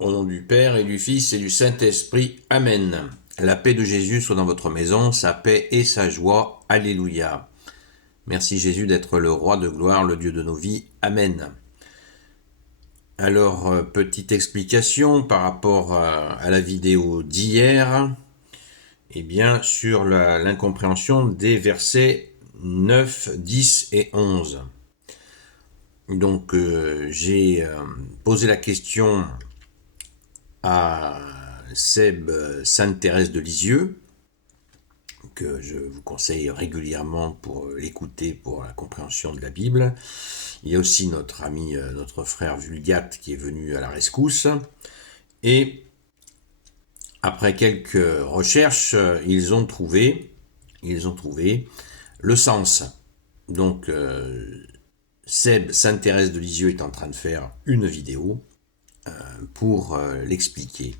Au nom du Père et du Fils et du Saint-Esprit. Amen. La paix de Jésus soit dans votre maison, sa paix et sa joie. Alléluia. Merci Jésus d'être le roi de gloire, le Dieu de nos vies. Amen. Alors, petite explication par rapport à la vidéo d'hier, eh bien, sur l'incompréhension des versets 9, 10 et 11. Donc, j'ai posé la question à Seb Sainte-Thérèse de Lisieux, que je vous conseille régulièrement pour l'écouter pour la compréhension de la Bible. Il y a aussi notre ami, notre frère Vulgate qui est venu à la rescousse. Et après quelques recherches, ils ont trouvé le sens. Donc, Seb Sainte-Thérèse de Lisieux est en train de faire une vidéo pour l'expliquer.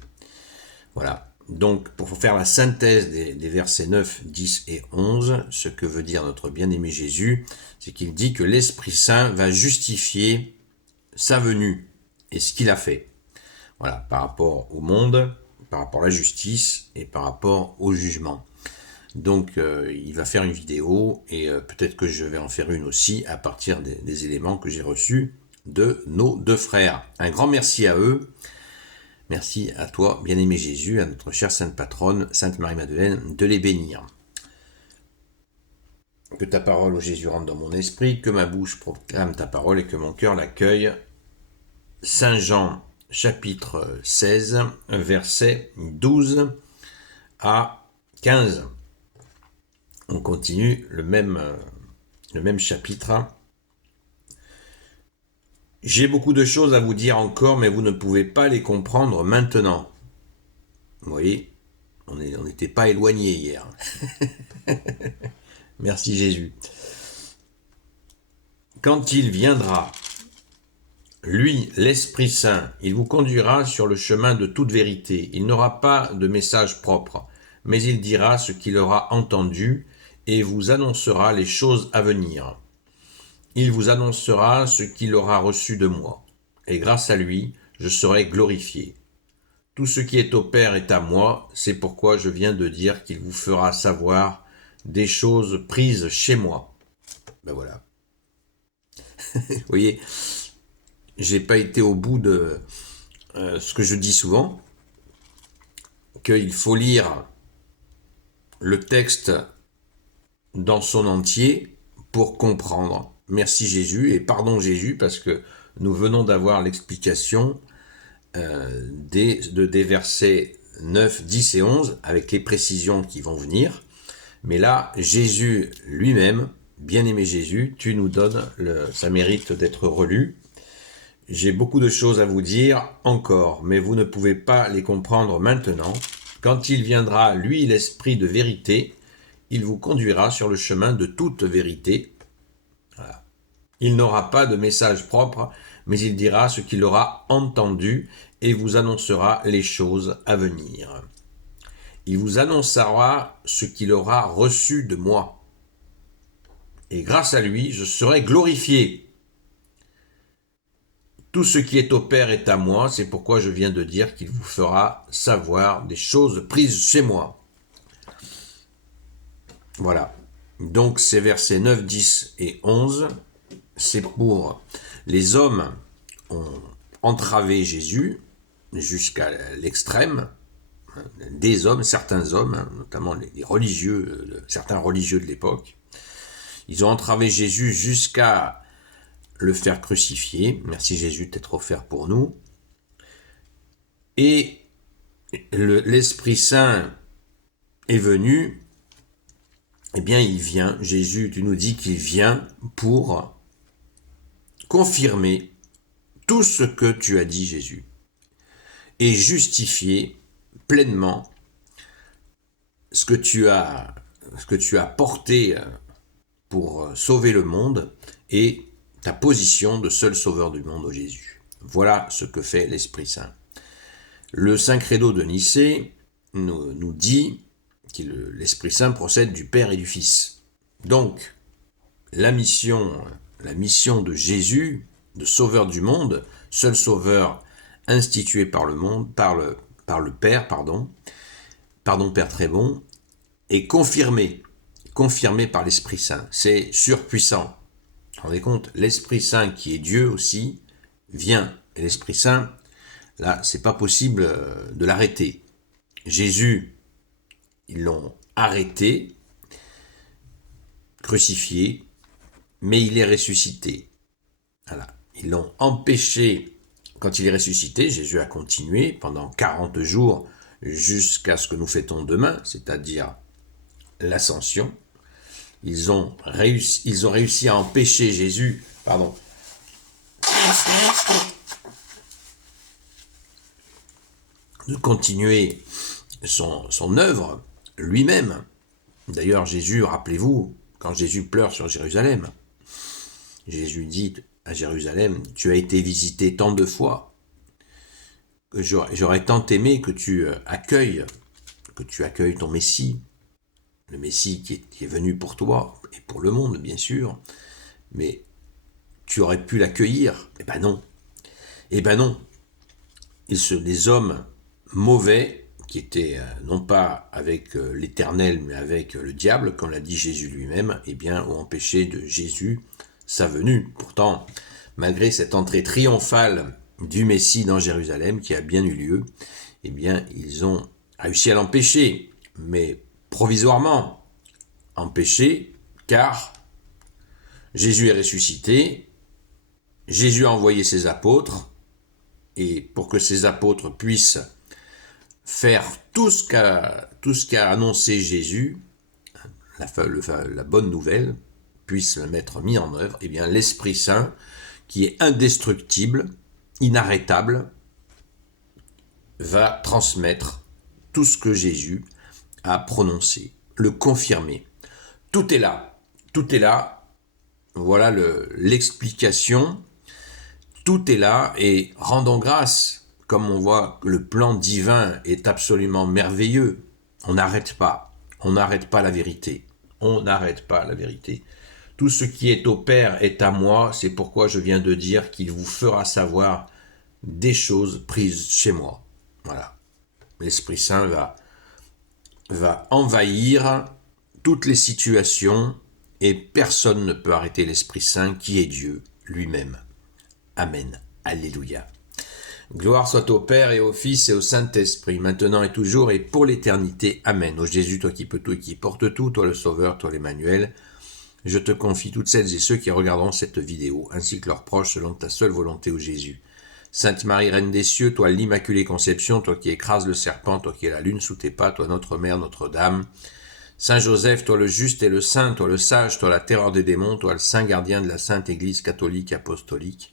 Voilà. Donc, pour faire la synthèse des versets 9, 10 et 11, ce que veut dire notre bien-aimé Jésus, c'est qu'il dit que l'Esprit Saint va justifier sa venue et ce qu'il a fait. Voilà, par rapport au monde, par rapport à la justice et par rapport au jugement. Donc, il va faire une vidéo et peut-être que je vais en faire une aussi à partir des éléments que j'ai reçus de nos deux frères. Un grand merci à eux. Merci à toi, bien-aimé Jésus, à notre chère Sainte Patronne, Sainte Marie-Madeleine, de les bénir. Que ta parole, ô Jésus, rentre dans mon esprit, que ma bouche proclame ta parole et que mon cœur l'accueille. Saint Jean, chapitre 16, versets 12 à 15. On continue le même chapitre. J'ai beaucoup de choses à vous dire encore, mais vous ne pouvez pas les comprendre maintenant. Vous voyez, on n'était pas éloignés hier. Merci Jésus. Quand il viendra, lui, l'Esprit Saint, il vous conduira sur le chemin de toute vérité. Il n'aura pas de message propre, mais il dira ce qu'il aura entendu et vous annoncera les choses à venir. Il vous annoncera ce qu'il aura reçu de moi, et grâce à lui, je serai glorifié. Tout ce qui est au Père est à moi, c'est pourquoi je viens de dire qu'il vous fera savoir des choses prises chez moi. Ben voilà. Vous voyez, j'ai pas été au bout de ce que je dis souvent, qu'il faut lire le texte dans son entier pour comprendre. Merci Jésus et pardon Jésus parce que nous venons d'avoir l'explication des versets 9, 10 et 11 avec les précisions qui vont venir. Mais là, Jésus lui-même, bien-aimé Jésus, tu nous donnes, ça mérite d'être relu. J'ai beaucoup de choses à vous dire encore, mais vous ne pouvez pas les comprendre maintenant. Quand il viendra, lui, l'Esprit de vérité, il vous conduira sur le chemin de toute vérité. Voilà. Il n'aura pas de message propre, mais il dira ce qu'il aura entendu et vous annoncera les choses à venir. Il vous annoncera ce qu'il aura reçu de moi. Et grâce à lui, je serai glorifié. Tout ce qui est au Père est à moi, c'est pourquoi je viens de dire qu'il vous fera savoir des choses prises chez moi. Voilà. Donc ces versets 9, 10 et 11, c'est pour les hommes ont entravé Jésus jusqu'à l'extrême, des hommes, certains hommes, notamment les religieux, certains religieux de l'époque. Ils ont entravé Jésus jusqu'à le faire crucifier. Merci Jésus d'être offert pour nous. Et l'Esprit Saint est venu. Eh bien, il vient. Jésus, tu nous dis qu'il vient pour confirmer tout ce que tu as dit, Jésus, et justifier pleinement ce que tu as porté pour sauver le monde et ta position de seul sauveur du monde, ô Jésus. Voilà ce que fait l'Esprit Saint. Le Saint Credo de Nicée nous dit que l'Esprit Saint procède du Père et du Fils. Donc, la mission de Jésus, de sauveur du monde, seul sauveur institué par le monde, par le Père, pardon, Père très bon, et confirmé par l'Esprit Saint. C'est surpuissant. Vous vous rendez compte, l'Esprit Saint qui est Dieu aussi vient. Et l'Esprit Saint, là, c'est pas possible de l'arrêter. Jésus, ils l'ont arrêté, crucifié, mais il est ressuscité. Voilà. Ils l'ont empêché. Quand il est ressuscité, Jésus a continué pendant 40 jours jusqu'à ce que nous fêtons demain, c'est-à-dire l'ascension. Ils ont réussi à empêcher Jésus, de continuer son œuvre lui-même. D'ailleurs, Jésus, rappelez-vous, quand Jésus pleure sur Jérusalem, Jésus dit à Jérusalem, « Tu as été visité tant de fois, que j'aurais tant aimé que tu accueilles ton Messie, le Messie qui est venu pour toi et pour le monde, bien sûr, mais tu aurais pu l'accueillir. » Eh ben non. Eh ben non. Les hommes mauvais, qui étaient non pas avec l'Éternel, mais avec le diable, comme l'a dit Jésus lui-même, eh bien, ont empêché de Jésus sa venue. Pourtant, malgré cette entrée triomphale du Messie dans Jérusalem, qui a bien eu lieu, eh bien, ils ont réussi à l'empêcher, mais provisoirement empêché, car Jésus est ressuscité, Jésus a envoyé ses apôtres, et pour que ces apôtres puissent faire tout ce qu'a annoncé Jésus, la bonne nouvelle, puisse mettre mis en œuvre, eh bien l'Esprit Saint, qui est indestructible, inarrêtable, va transmettre tout ce que Jésus a prononcé, le confirmer. Tout est là, voilà l'explication, tout est là, et rendons grâce. Comme on voit, le plan divin est absolument merveilleux. On n'arrête pas la vérité. On n'arrête pas la vérité. Tout ce qui est au Père est à moi, c'est pourquoi je viens de dire qu'il vous fera savoir des choses prises chez moi. Voilà. L'Esprit Saint va envahir toutes les situations et personne ne peut arrêter l'Esprit Saint qui est Dieu lui-même. Amen. Alléluia. Gloire soit au Père et au Fils et au Saint-Esprit, maintenant et toujours et pour l'éternité. Amen. Ô Jésus, toi qui peux tout et qui portes tout, toi le Sauveur, toi l'Emmanuel, je te confie toutes celles et ceux qui regarderont cette vidéo, ainsi que leurs proches, selon ta seule volonté, ô Jésus. Sainte Marie, Reine des cieux, toi l'Immaculée Conception, toi qui écrases le serpent, toi qui es la lune sous tes pas, toi notre Mère, Notre-Dame. Saint Joseph, toi le juste et le saint, toi le sage, toi la terreur des démons, toi le saint gardien de la Sainte Église catholique apostolique.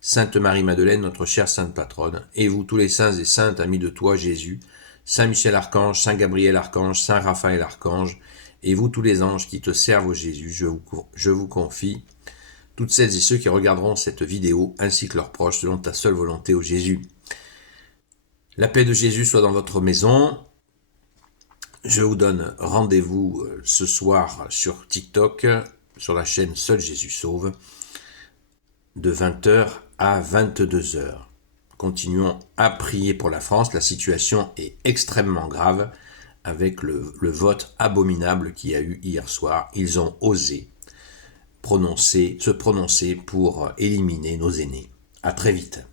Sainte Marie-Madeleine, notre chère sainte patronne, et vous tous les saints et saintes amis de toi, Jésus, Saint Michel Archange, Saint Gabriel Archange, Saint Raphaël Archange, et vous tous les anges qui te servent, ô Jésus, je vous confie toutes celles et ceux qui regarderont cette vidéo, ainsi que leurs proches, selon ta seule volonté, ô Jésus. La paix de Jésus soit dans votre maison. Je vous donne rendez-vous ce soir sur TikTok, sur la chaîne Seul Jésus Sauve, de 20h à 22h. Continuons à prier pour la France. La situation est extrêmement grave avec le vote abominable qu'il y a eu hier soir. Ils ont osé se prononcer pour éliminer nos aînés. À très vite.